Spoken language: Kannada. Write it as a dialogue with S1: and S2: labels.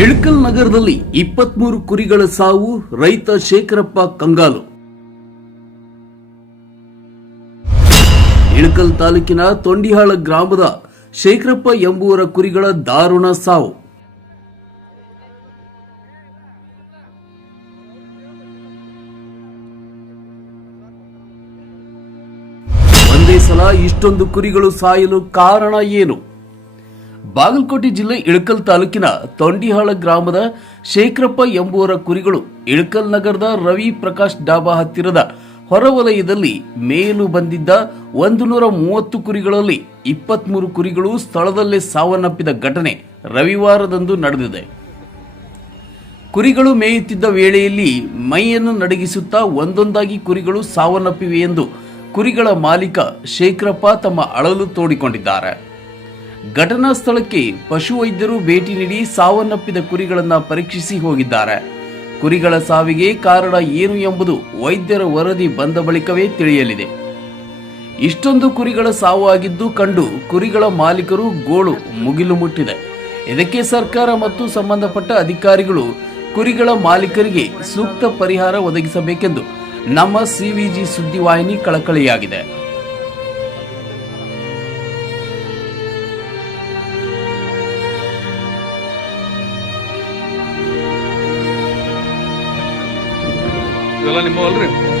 S1: ಇಳಕಲ್ ನಗರದಲ್ಲಿ ಇಪ್ಪತ್ಮೂರು ಕುರಿಗಳ ಸಾವು, ರೈತ ಶೇಖರಪ್ಪ ಕಂಗಾಲು. ಇಳಕಲ್ ತಾಲೂಕಿನ ತೊಂಡಿಹಾಳ ಗ್ರಾಮದ ಶೇಖರಪ್ಪ ಎಂಬುವರ ಕುರಿಗಳ ದಾರುಣ ಸಾವು. ಒಂದೇ ಸಲ ಇಷ್ಟೊಂದು ಕುರಿಗಳು ಸಾಯಲು ಕಾರಣ ಏನು? ಬಾಗಲಕೋಟೆ ಜಿಲ್ಲೆ ಇಳಕಲ್ ತಾಲೂಕಿನ ತೊಂಡಿಹಾಳ ಗ್ರಾಮದ ಶೇಖರಪ್ಪ ಎಂಬುವರ ಕುರಿಗಳು ಇಳಕಲ್ ನಗರದ ರವಿ ಪ್ರಕಾಶ್ ಡಾಬಾ ಹತ್ತಿರದ ಹೊರವಲಯದಲ್ಲಿ ಮೇಲು ಬಂದಿದ್ದ ಒಂದು ನೂರ ಮೂವತ್ತು ಕುರಿಗಳಲ್ಲಿ ಇಪ್ಪತ್ಮೂರು ಕುರಿಗಳು ಸ್ಥಳದಲ್ಲೇ ಸಾವನ್ನಪ್ಪಿದ ಘಟನೆ ರವಿವಾರದಂದು ನಡೆದಿದೆ. ಕುರಿಗಳು ಮೇಯುತ್ತಿದ್ದ ವೇಳೆಯಲ್ಲಿ ಮೈಯನ್ನು ನಡಗಿಸುತ್ತಾ ಒಂದೊಂದಾಗಿ ಕುರಿಗಳು ಸಾವನ್ನಪ್ಪಿವೆ ಎಂದು ಕುರಿಗಳ ಮಾಲೀಕ ಶೇಖರಪ್ಪ ತಮ್ಮ ಅಳಲು ತೋಡಿಕೊಂಡಿದ್ದಾರೆ. ಘಟನಾ ಸ್ಥಳಕ್ಕೆ ಪಶುವೈದ್ಯರು ಭೇಟಿ ನೀಡಿ ಸಾವನ್ನಪ್ಪಿದ ಕುರಿಗಳನ್ನು ಪರೀಕ್ಷಿಸಿ ಹೋಗಿದ್ದಾರೆ. ಕುರಿಗಳ ಸಾವಿಗೆ ಕಾರಣ ಏನು ಎಂಬುದು ವೈದ್ಯರ ವರದಿ ಬಂದ ಬಳಿಕವೇ ತಿಳಿಯಲಿದೆ. ಇಷ್ಟೊಂದು ಕುರಿಗಳ ಸಾವು ಆಗಿದ್ದು ಕಂಡು ಕುರಿಗಳ ಮಾಲೀಕರು ಗೋಳು ಮುಗಿಲು ಮುಟ್ಟಿದೆ. ಇದಕ್ಕೆ ಸರ್ಕಾರ ಮತ್ತು ಸಂಬಂಧಪಟ್ಟ ಅಧಿಕಾರಿಗಳು ಕುರಿಗಳ ಮಾಲೀಕರಿಗೆ ಸೂಕ್ತ ಪರಿಹಾರ ಒದಗಿಸಬೇಕೆಂದು ನಮ್ಮ ಸಿವಿಜಿ ಸುದ್ದಿವಾಹಿನಿ ಕಳಕಳಿಯಾಗಿದೆ.
S2: Della Nimolrim.